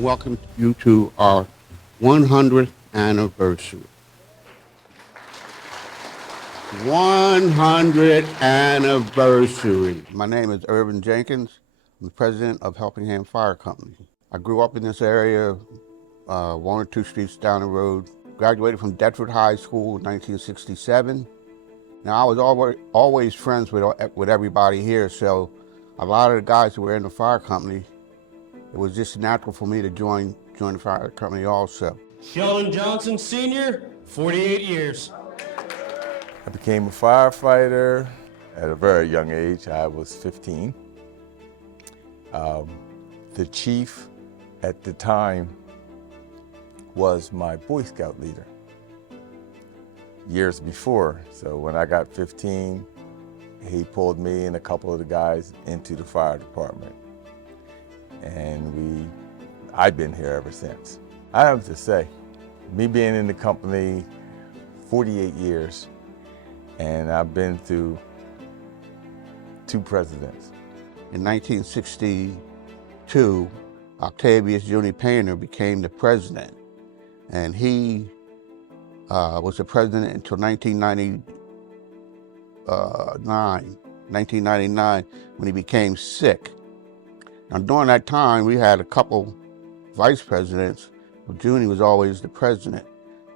welcome you to our 100th anniversary. 100th anniversary. My name is Irvin Jenkins. I'm the president of Helping Hand Fire Company. I grew up in this area, one or two streets down the road. Graduated from Deptford High School in 1967. Now, I was always friends with everybody here, so a lot of the guys who were in the fire company, it was just natural for me to join the fire company also. Sheldon Johnson Sr., 48 years. I became a firefighter at a very young age. I was 15. The chief at the time was my Boy Scout leader years before. So when I got 15, he pulled me and a couple of the guys into the fire department. And I've been here ever since. I have to say, me being in the company 48 years, and I've been through 2 presidents. In 1962, Octavius Junior Painter became the president, and he was the president until 1999, when he became sick. Now, during that time, we had a couple vice presidents, but Junie was always the president.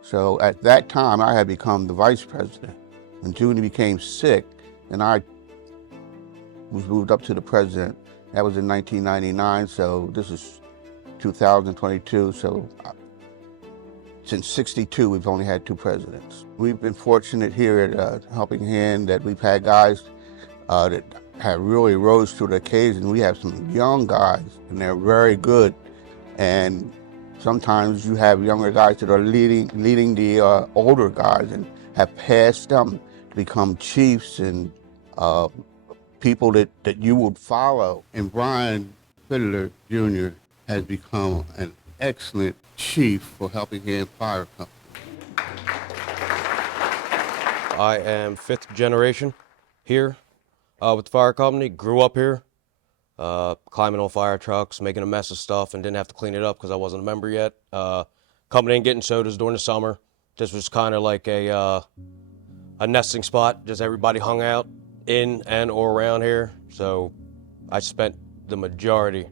So at that time, I had become the vice president. When Junie became sick, and I was moved up to the president. That was in 1999, so this is 2022, so since '62, we've only had 2 presidents. We've been fortunate here at Helping Hand that we've had guys that have really rose to the occasion. We have some young guys, and they're very good. And sometimes you have younger guys that are leading the older guys and have passed them to become chiefs and people that you would follow. And Brian Fiddler Jr. has become an excellent chief for Helping Hand Fire Company. I am 5th generation here with the fire company. Grew up here, climbing on fire trucks, making a mess of stuff, and didn't have to clean it up because I wasn't a member yet. Company ain't getting sodas during the summer. This was kind of like a nesting spot. Just everybody hung out in and or around here. So I spent the majority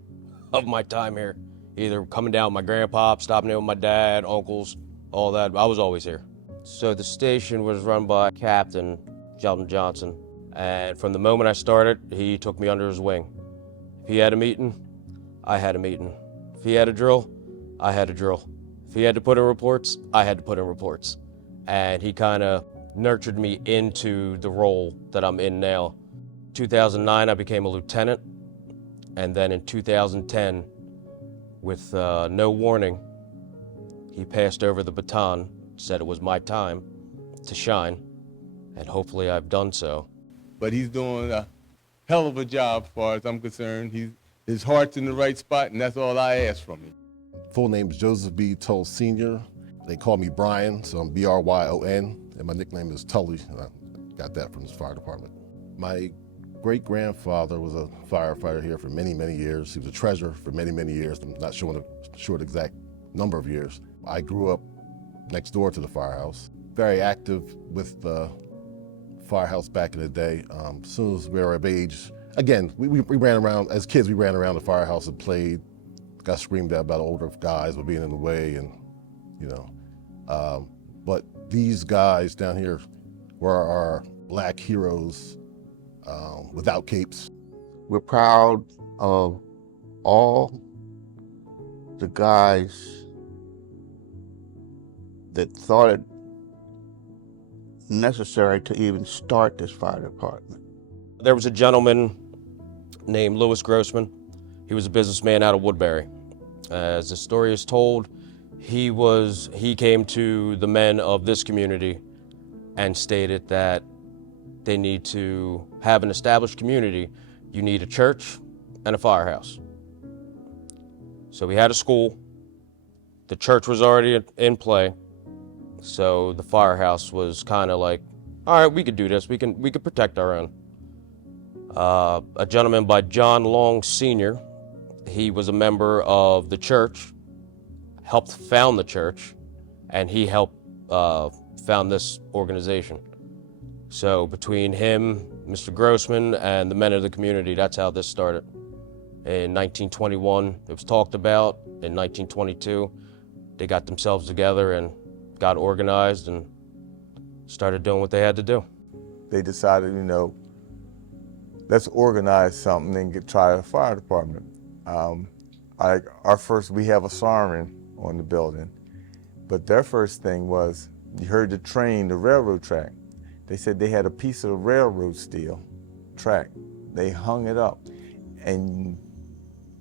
of my time here, either coming down with my grandpa, stopping in with my dad, uncles, all that. I was always here. So the station was run by Captain Sheldon Johnson. And from the moment I started, he took me under his wing. If he had a meeting, I had a meeting. If he had a drill, I had a drill. If he had to put in reports, I had to put in reports. And he kind of nurtured me into the role that I'm in now. 2009, I became a lieutenant. And then in 2010, with no warning, he passed over the baton, said it was my time to shine, and hopefully I've done so. But he's doing a hell of a job as far as I'm concerned. His heart's in the right spot, and that's all I ask from him. Full name is Joseph B. Tull Sr. They call me Brian, so I'm B-R-Y-O-N, and my nickname is Tully, and I got that from the fire department. My great-grandfather was a firefighter here for many, many years. He was a treasurer for many, many years. I'm not sure the exact number of years. I grew up next door to the firehouse, very active with the firehouse back in the day. As soon as we were of age, again, we ran around, as kids, we ran around the firehouse and played, got screamed at by the older guys for being in the way, and, you know. But these guys down here were our black heroes without capes. We're proud of all the guys that thought it necessary to even start this fire department. There was a gentleman named Louis Grossman. He was a businessman out of Woodbury. As the story is told, he came to the men of this community and stated that they need to have an established community. You need a church and a firehouse. So we had a school. The church was already in play. So the firehouse was kind of like, all right, we could do this. We could protect our own. A gentleman by John Long Sr., he was a member of the church helped found the church, and he helped found this organization. So between him, Mr. Grossman, and the men of the community, that's how this started. In 1921, it was talked about. In 1922, they got themselves together and got organized and started doing what they had to do. They decided, let's organize something and try a fire department. We have a siren on the building, but their first thing was, you heard the train, the railroad track. They said they had a piece of railroad steel track. They hung it up, and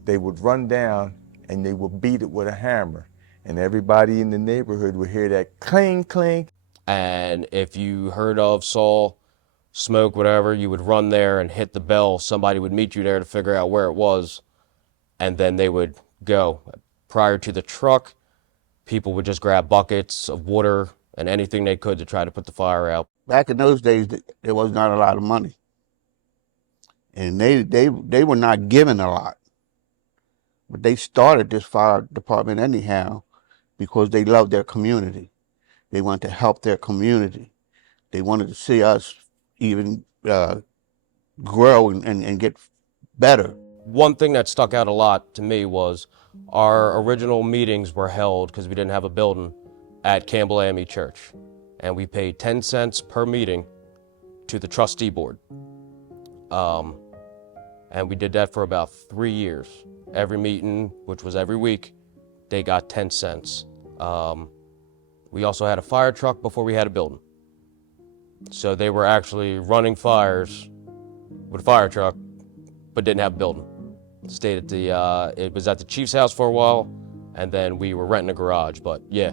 they would run down and they would beat it with a hammer, and everybody in the neighborhood would hear that clang, clang. And if you heard of, saw smoke, whatever, you would run there and hit the bell. Somebody would meet you there to figure out where it was, and then they would go. Prior to the truck, people would just grab buckets of water and anything they could to try to put the fire out. Back in those days, there was not a lot of money. And they were not given a lot. But they started this fire department anyhow because they loved their community. They wanted to help their community. They wanted to see us even grow and get better. One thing that stuck out a lot to me was our original meetings were held, because we didn't have a building, at Campbell AME Church. And we paid 10 cents per meeting to the trustee board. And we did that for about 3 years. Every meeting, which was every week, they got 10 cents. We also had a fire truck before we had a building. So they were actually running fires with a fire truck, but didn't have a building. Stayed at it was at the chief's house for a while, and then we were renting a garage. But yeah,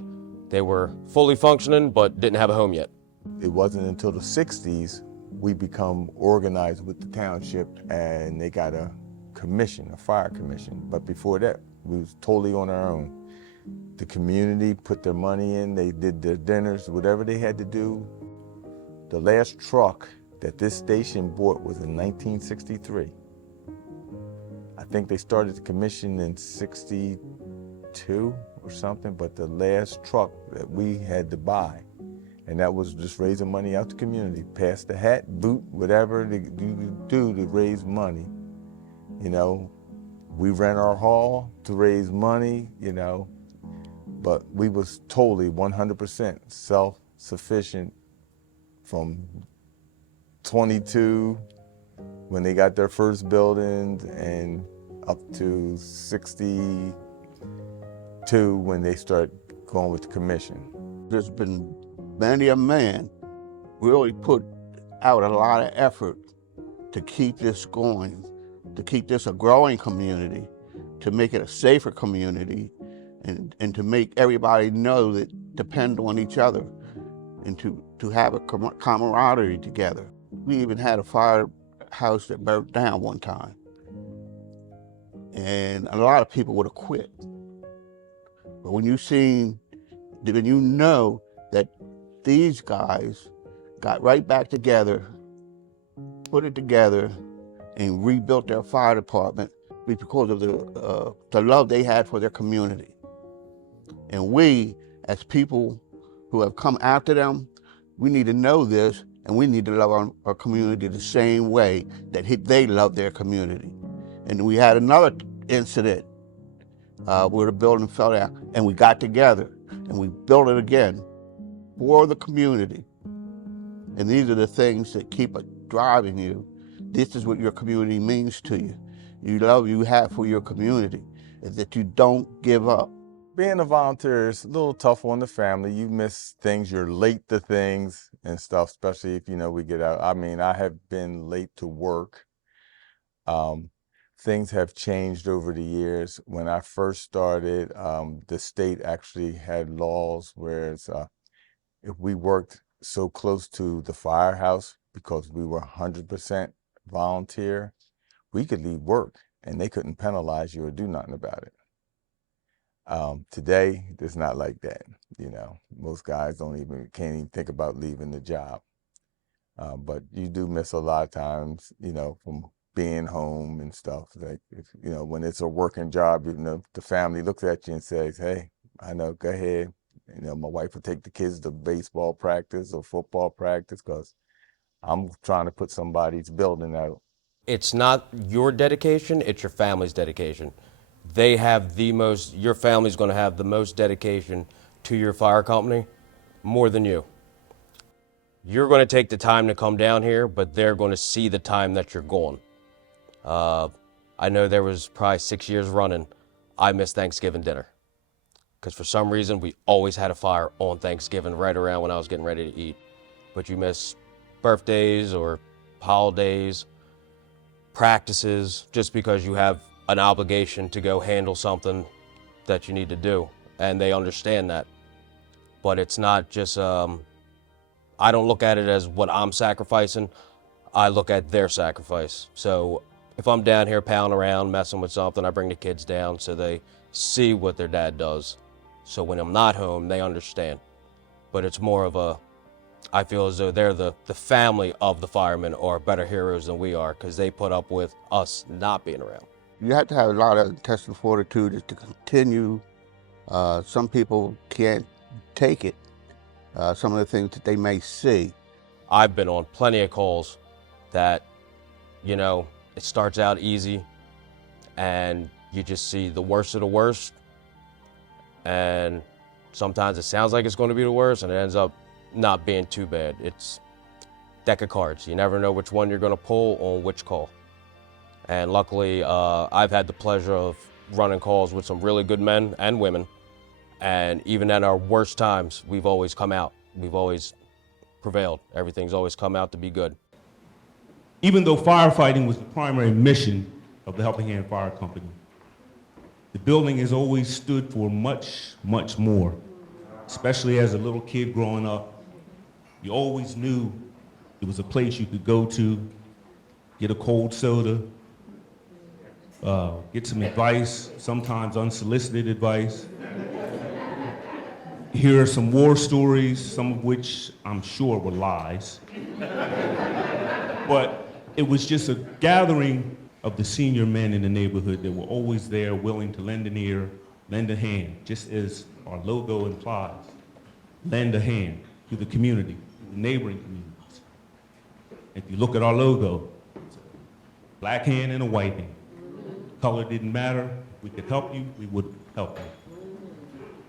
they were fully functioning, but didn't have a home yet. It wasn't until the 60s we become organized with the township, and they got a commission, a fire commission. But before that, we was totally on our own. The community put their money in, they did their dinners, whatever they had to do. The last truck that this station bought was in 1963. I think they started the commission in 62 or something, but the last truck that we had to buy, and that was just raising money out the community. Pass the hat, boot, whatever you do to raise money. We ran our hall to raise money, but we was totally 100% self-sufficient from 22 when they got their first building and up to 62 when they start going with the commission. There's been many a man really put out a lot of effort to keep this going, to keep this a growing community, to make it a safer community, and to make everybody know that depend on each other, and to have a camaraderie together. We even had a firehouse that burnt down one time, and a lot of people would have quit. But when you know that these guys got right back together, put it together, and rebuilt their fire department because of the love they had for their community. And we, as people who have come after them, we need to know this, and we need to love our community the same way that they love their community. And we had another incident where the building fell down, and we got together and we built it again for the community. And these are the things that keep driving you. This is what your community means to you. You love you have for your community, is that you don't give up. Being a volunteer is a little tough on the family. You miss things, you're late to things and stuff, especially if, we get out. I mean, I have been late to work. Things have changed over the years. When I first started, the state actually had laws where if we worked so close to the firehouse, because we were 100% volunteer, we could leave work and they couldn't penalize you or do nothing about it. Today, it's not like that. Most guys can't even think about leaving the job. But you do miss a lot of times, from being home and stuff. Like, when it's a working job, the family looks at you and says, hey, I know, go ahead. My wife will take the kids to baseball practice or football practice because I'm trying to put somebody's building out. It's not your dedication, it's your family's dedication. Your family's going to have the most dedication to your fire company more than you. You're going to take the time to come down here, but they're going to see the time that you're gone. I know there was probably 6 years running, I missed Thanksgiving dinner. Because for some reason, we always had a fire on Thanksgiving right around when I was getting ready to eat. But you miss birthdays or holidays, practices, just because you have an obligation to go handle something that you need to do. And they understand that. But it's not just, I don't look at it as what I'm sacrificing. I look at their sacrifice. So if I'm down here pounding around, messing with something, I bring the kids down so they see what their dad does. So when I'm not home, they understand. But it's more of I feel as though they're the family of the firemen are better heroes than we are because they put up with us not being around. You have to have a lot of intestinal fortitude just to continue. Some people can't take it, some of the things that they may see. I've been on plenty of calls that, it starts out easy and you just see the worst of the worst. And sometimes it sounds like it's going to be the worst and it ends up not being too bad. It's deck of cards. You never know which one you're going to pull on which call. And luckily, I've had the pleasure of running calls with some really good men and women. And even at our worst times, we've always come out. We've always prevailed. Everything's always come out to be good. Even though firefighting was the primary mission of the Helping Hand Fire Company, the building has always stood for much, much more. Especially as a little kid growing up, you always knew it was a place you could go to, get a cold soda, get some advice, sometimes unsolicited advice, hear some war stories, some of which I'm sure were lies. But it was just a gathering of the senior men in the neighborhood that were always there, willing to lend an ear, lend a hand, just as our logo implies. Lend a hand to the community, the neighboring communities. If you look at our logo, it's a black hand and a white hand. Color didn't matter. If we could help you, we would help you.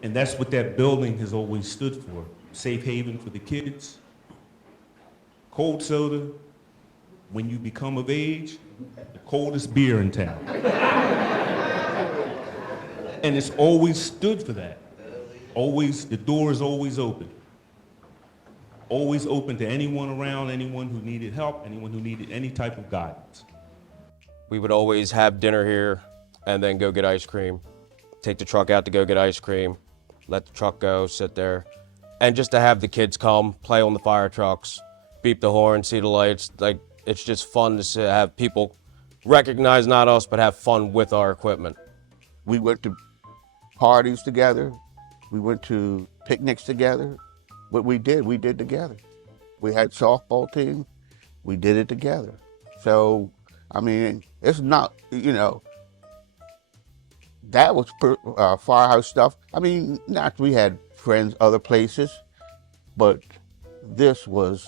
And that's what that building has always stood for. Safe haven for the kids, cold soda, when you become of age, the coldest beer in town. And it's always stood for that. Always, the door is always open. Always open to anyone around, anyone who needed help, anyone who needed any type of guidance. We would always have dinner here and then go get ice cream, take the truck out to go get ice cream, let the truck go, sit there, and just to have the kids come, play on the fire trucks, beep the horn, see the lights. Like, it's just fun to have people recognize not us, but have fun with our equipment. We went to parties together. We went to picnics together. What we did together. We had softball team. We did it together. So, I mean, it's not, that was firehouse stuff. I mean, not we had friends other places, but this was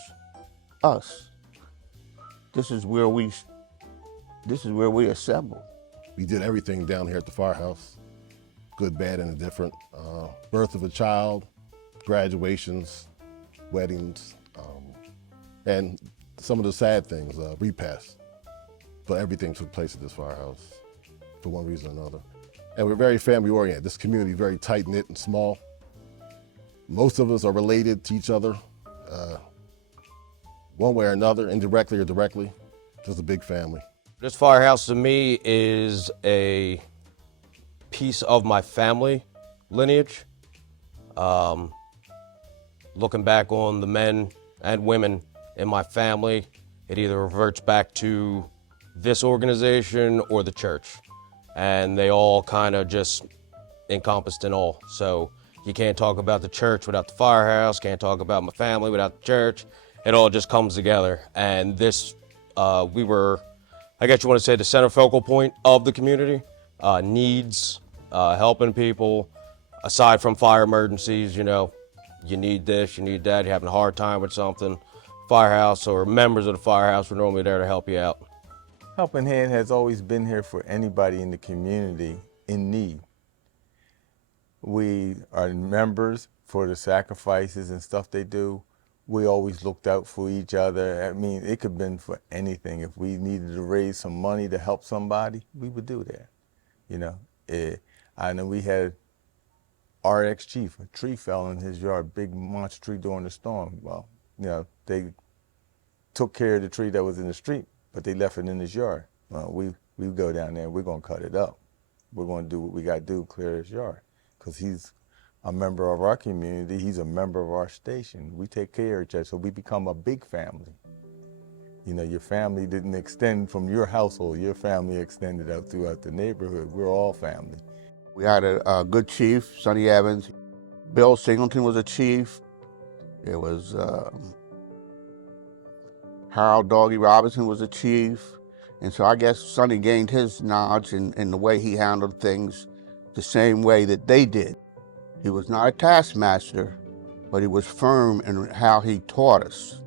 us. This is where we assembled. We did everything down here at the firehouse, good, bad, and indifferent. Birth of a child, graduations, weddings, and some of the sad things, repasts. But everything took place at this firehouse for one reason or another. And we're very family-oriented. This community is very tight-knit and small. Most of us are related to each other, one way or another, indirectly or directly. Just a big family. This firehouse to me is a piece of my family lineage. Looking back on the men and women in my family, it either reverts back to this organization or the church. And they all kind of just encompassed in all. So you can't talk about the church without the firehouse, can't talk about my family without the church. It all just comes together. And this, we were, I guess you want to say, the center focal point of the community. Needs, helping people, aside from fire emergencies, you know, you need this, you need that, you're having a hard time with something, firehouse or members of the firehouse were normally there to help you out. Helping Hand has always been here for anybody in the community in need. We are members for the sacrifices and stuff they do. We always looked out for each other. I mean, it could have been for anything. If we needed to raise some money to help somebody, we would do that. You know, I know we had our ex-chief, a tree fell in his yard, big monster tree during the storm. Well, you know, they took care of the tree that was in the street, but they left it in his yard. Well, we go down there, we're gonna cut it up. We're gonna do what we gotta do, clear his yard. Because he's a member of our community, he's a member of our station. We take care of each other, so we become a big family. You know, your family didn't extend from your household, your family extended out throughout the neighborhood. We're all family. We had a good chief, Sonny Evans. Bill Singleton was a chief. There was Harold Doggy Robinson was a chief. And so I guess Sonny gained his knowledge in the way he handled things the same way that they did. He was not a taskmaster, but he was firm in how he taught us.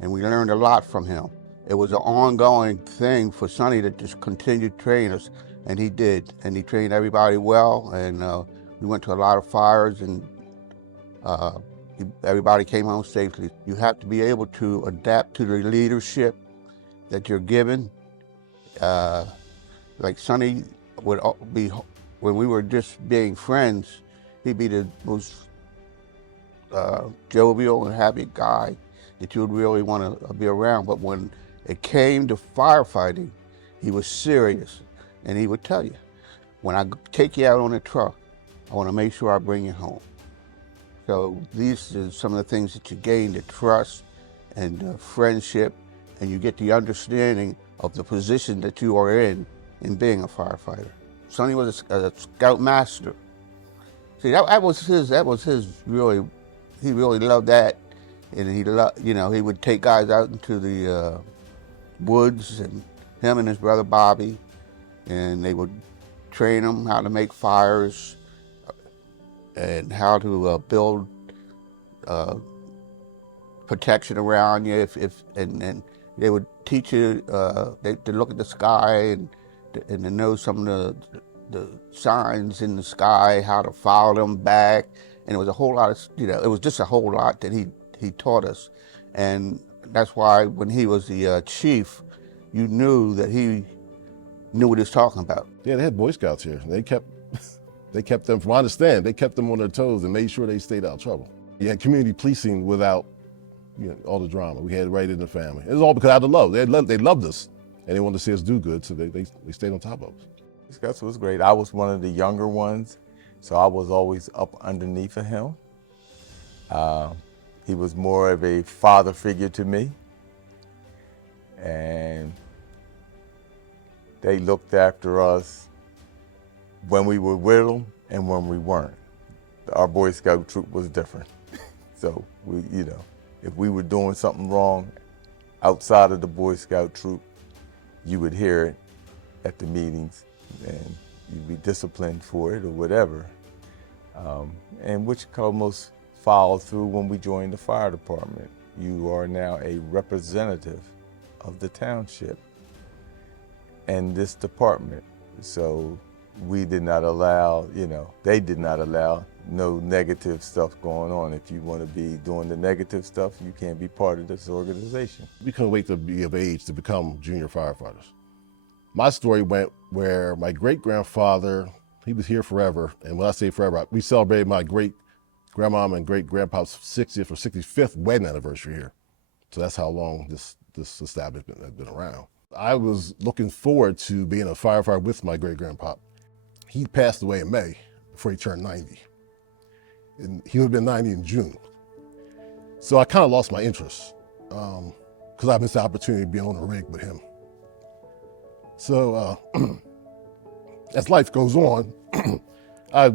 And we learned a lot from him. It was an ongoing thing for Sonny to just continue to train us, and he did. And he trained everybody well, and we went to a lot of fires, and everybody came home safely. You have to be able to adapt to the leadership that you're given. Like Sonny would be, when we were just being friends, he'd be the most jovial and happy guy that you would really want to be around. But when it came to firefighting, he was serious. And he would tell you, when I take you out on a truck, I want to make sure I bring you home. So these are some of the things that you gain, the trust and friendship, and you get the understanding of the position that you are in being a firefighter. Sonny was a scout master. See, that was his really, he really loved that. And he would take guys out into the woods, and him and his brother Bobby, and they would train them how to make fires and how to build protection around you. And they would teach you to look at the sky and to know some of the signs in the sky, how to follow them back. And it was a whole lot of, it was just a whole lot that he taught us. And that's why when he was the chief, you knew that he knew what he was talking about. Yeah, they had Boy Scouts here. They kept them, from what I understand, they kept them on their toes and made sure they stayed out of trouble. You had community policing without all the drama. We had it right in the family. It was all because out of love. They loved us, and they wanted to see us do good, so they stayed on top of us. Boy Scouts was great. I was one of the younger ones, so I was always up underneath of him. He was more of a father figure to me, and they looked after us when we were with them and when we weren't. Our Boy Scout troop was different. So if we were doing something wrong outside of the Boy Scout troop, you would hear it at the meetings, and you'd be disciplined for it or whatever. And which almost followed through when we joined the fire department. You are now a representative of the township and this department. So we did not allow, they did not allow no negative stuff going on. If you want to be doing the negative stuff, you can't be part of this organization. We couldn't wait to be of age to become junior firefighters. My story went where my great-grandfather, he was here forever, and when I say forever, we celebrated my great-grandmom and great-grandpa's 60th or 65th wedding anniversary here. So that's how long this establishment had been around. I was looking forward to being a firefighter with my great-grandpa. He passed away in May before he turned 90. And he would have been 90 in June. So I kind of lost my interest because I missed the opportunity to be on a rig with him. So as life goes on, I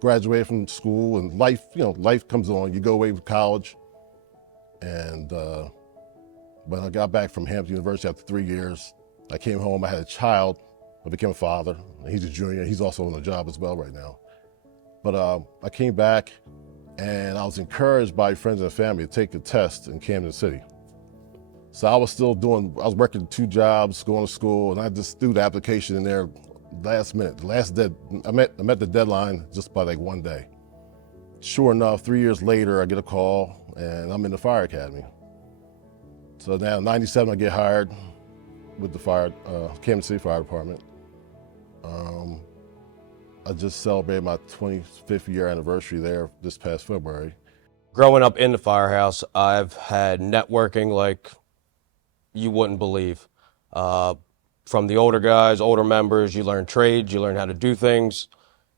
graduated from school, and life comes on. You go away to college, and when I got back from Hampton University after 3 years, I came home, I had a child, I became a father. He's a junior, he's also on the job as well right now. But I came back and I was encouraged by friends and family to take the test in Camden City. So I was working 2 jobs, going to school, and I just threw the application in there last minute. I met the deadline just by like 1 day. Sure enough, 3 years later, I get a call and I'm in the fire academy. So now, 97, I get hired with the Camden City Fire Department. I just celebrated my 25th year anniversary there this past February. Growing up in the firehouse, I've had networking like you wouldn't believe. From the older guys, older members, you learn trades, you learn how to do things.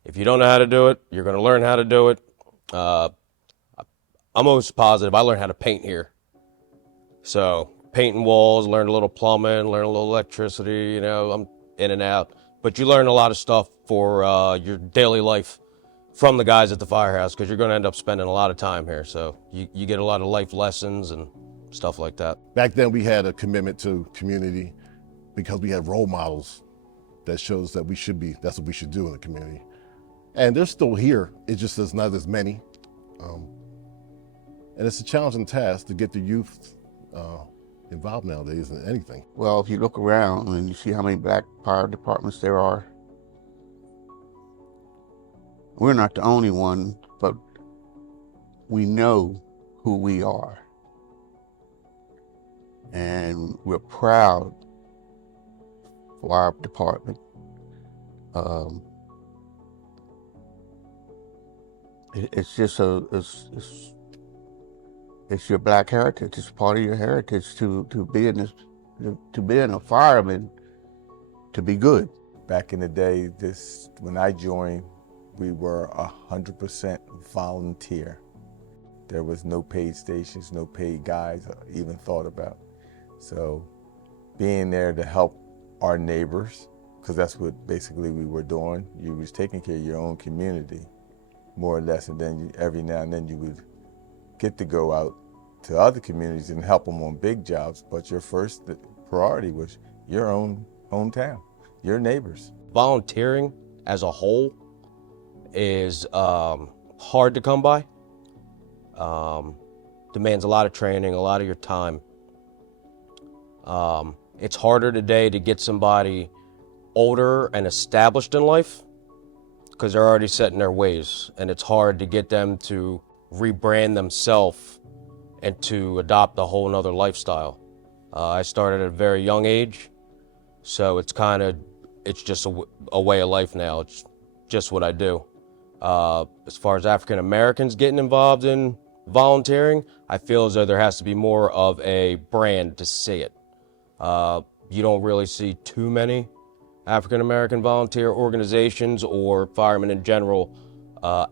If you don't know how to do it, you're going to learn how to do it. I'm almost positive I learned how to paint here. So painting walls, learn a little plumbing, learn a little electricity, I'm in and out. But you learn a lot of stuff for your daily life from the guys at the firehouse, because you're going to end up spending a lot of time here. So you get a lot of life lessons and stuff like that. Back then we had a commitment to community because we had role models that shows that that's what we should do in the community. And they're still here, it's just there's not as many. And it's a challenging task to get the youth involved nowadays in anything. Well, if you look around and you see how many black fire departments there are, we're not the only one, but we know who we are. And we're proud for our department. It's just it's your black heritage. It's part of your heritage to be in a fireman, to be good. Back in the day, when I joined, we were 100% volunteer. There was no paid stations, no paid guys even thought about. So being there to help our neighbors, because that's what basically we were doing. You was taking care of your own community, more or less, and then every now and then you would get to go out to other communities and help them on big jobs, but your first priority was your own hometown, your neighbors. Volunteering as a whole is hard to come by. Demands a lot of training, a lot of your time. It's harder today to get somebody older and established in life because they're already set in their ways, and it's hard to get them to rebrand themselves and to adopt a whole nother lifestyle. I started at a very young age, so it's just a way of life now. It's just what I do. As far as African Americans getting involved in volunteering, I feel as though there has to be more of a brand to say it. You don't really see too many African American volunteer organizations or firemen in general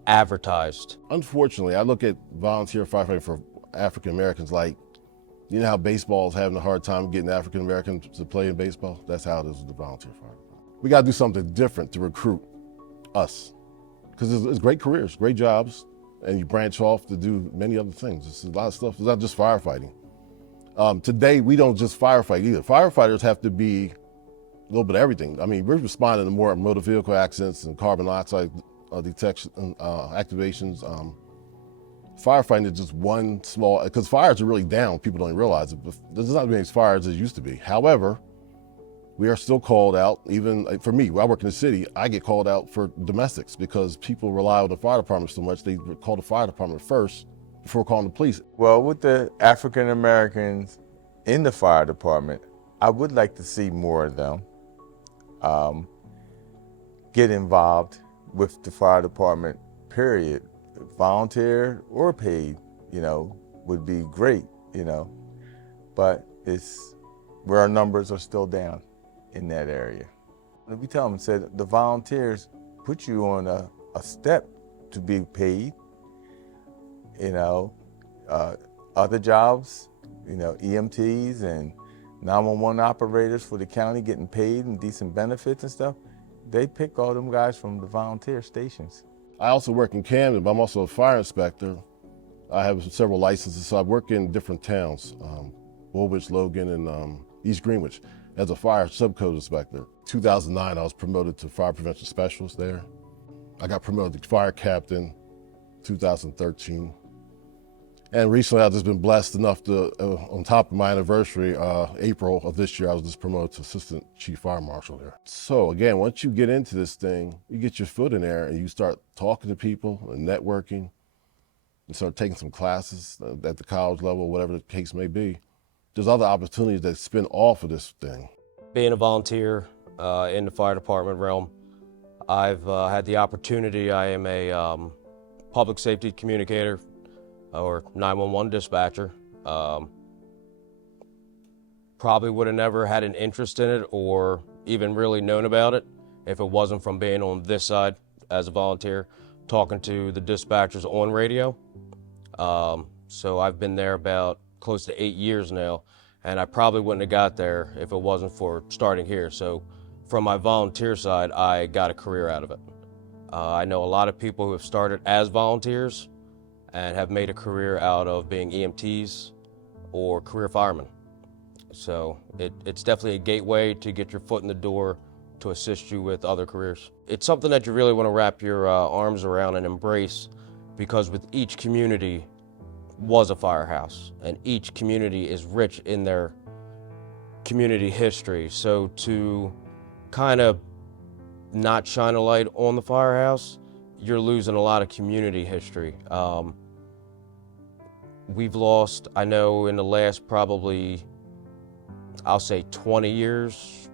advertised. Unfortunately, I look at volunteer firefighting for African Americans like, you know how baseball is having a hard time getting African Americans to play in baseball? That's how it is with the volunteer fire. We got to do something different to recruit us, because it's great careers, great jobs, and you branch off to do many other things. It's a lot of stuff. It's not just firefighting. Today, we don't just firefight either. Firefighters have to be a little bit of everything. I mean, we're responding to more motor vehicle accidents and carbon dioxide detection activations. Firefighting is just one small, because fires are really down, people don't even realize it, but there's not as many fires as used to be. However, we are still called out, even for me, when I work in the city, I get called out for domestics because people rely on the fire department so much, they call the fire department first before calling the police. Well, with the African Americans in the fire department, I would like to see more of them get involved with the fire department, period. Volunteer or paid, would be great, but it's where our numbers are still down in that area. We tell them, said the volunteers put you on a step to be paid, other jobs, EMTs and 911 operators for the county getting paid and decent benefits and stuff. They pick all them guys from the volunteer stations. I also work in Camden, but I'm also a fire inspector. I have several licenses, so I work in different towns, Woolwich, Logan, and East Greenwich, as a fire subcode inspector. 2009, I was promoted to fire prevention specialist there. I got promoted to fire captain 2013. And recently I've just been blessed enough to, on top of my anniversary, April of this year, I was just promoted to assistant chief fire marshal there. So again, once you get into this thing, you get your foot in there and you start talking to people and networking, and start taking some classes at the college level, whatever the case may be. There's other opportunities that spin off of this thing. Being a volunteer in the fire department realm, I've had the opportunity. I am a public safety communicator or 911 dispatcher. Probably would have never had an interest in it or even really known about it if it wasn't from being on this side as a volunteer, talking to the dispatchers on radio. So I've been there about close to 8 years now, and I probably wouldn't have got there if it wasn't for starting here. So from my volunteer side, I got a career out of it. I know a lot of people who have started as volunteers and have made a career out of being EMTs or career firemen. So it's definitely a gateway to get your foot in the door to assist you with other careers. It's something that you really want to wrap your arms around and embrace, because with each community was a firehouse, and each community is rich in their community history. So to kind of not shine a light on the firehouse, you're losing a lot of community history. We've lost, I know in the last probably, I'll say 20 years,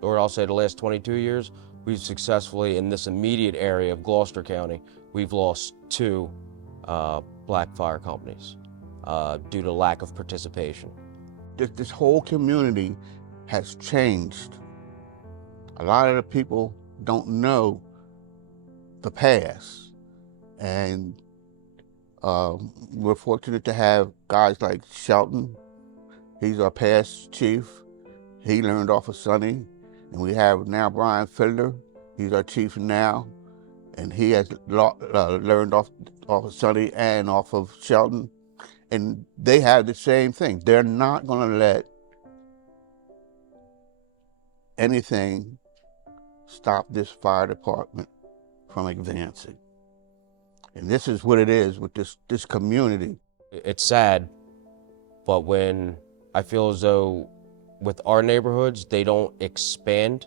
or I'll say the last 22 years, we've successfully, in this immediate area of Gloucester County, we've lost 2 black fire companies due to lack of participation. This whole community has changed. A lot of the people don't know the past, and we're fortunate to have guys like Shelton. He's our past chief. He learned off of Sonny. And we have now Brian Fiddler. He's our chief now, and he has learned off of Sonny and off of Shelton. And they have the same thing. They're not gonna let anything stop this fire department from advancing. And this is what it is with this community. It's sad, but when I feel as though with our neighborhoods, they don't expand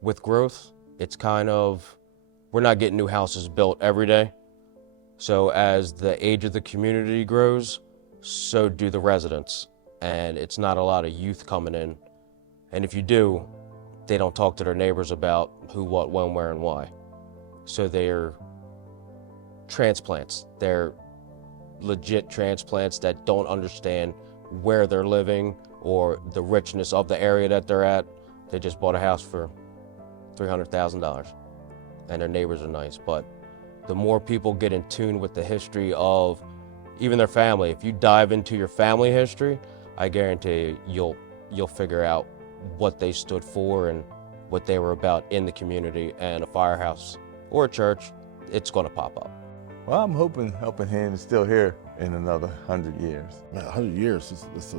with growth. It's kind of, we're not getting new houses built every day. So as the age of the community grows, so do the residents. And it's not a lot of youth coming in. And if you do, they don't talk to their neighbors about who, what, when, where, and why. So they're transplants. They're legit transplants that don't understand where they're living or the richness of the area that they're at. They just bought a house for $300,000 and their neighbors are nice. But the more people get in tune with the history of even their family, if you dive into your family history, I guarantee you'll figure out what they stood for and what they were about in the community. And a firehouse or a church, it's going to pop up. Well, I'm hoping Helping Hand is still here in another 100 years. Man, 100 years, it's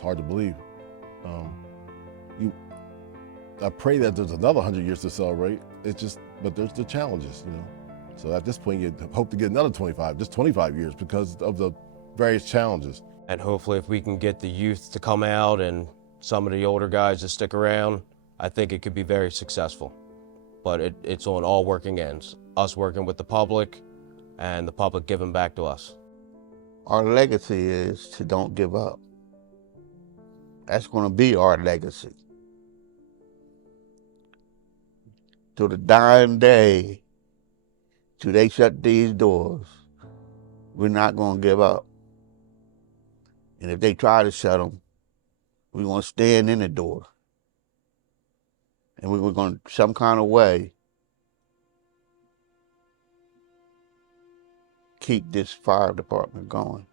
hard to believe. I pray that there's another 100 years to celebrate. But there's the challenges, you know. So at this point, you hope to get another 25 years because of the various challenges. And hopefully if we can get the youth to come out and some of the older guys to stick around, I think it could be very successful. But it's on all working ends. Us working with the public and the public giving back to us. Our legacy is to don't give up. That's gonna be our legacy. To the dying day, till they shut these doors, we're not gonna give up. And if they try to shut them, we're gonna stand in the door. And we're gonna, some kind of way, keep this fire department going.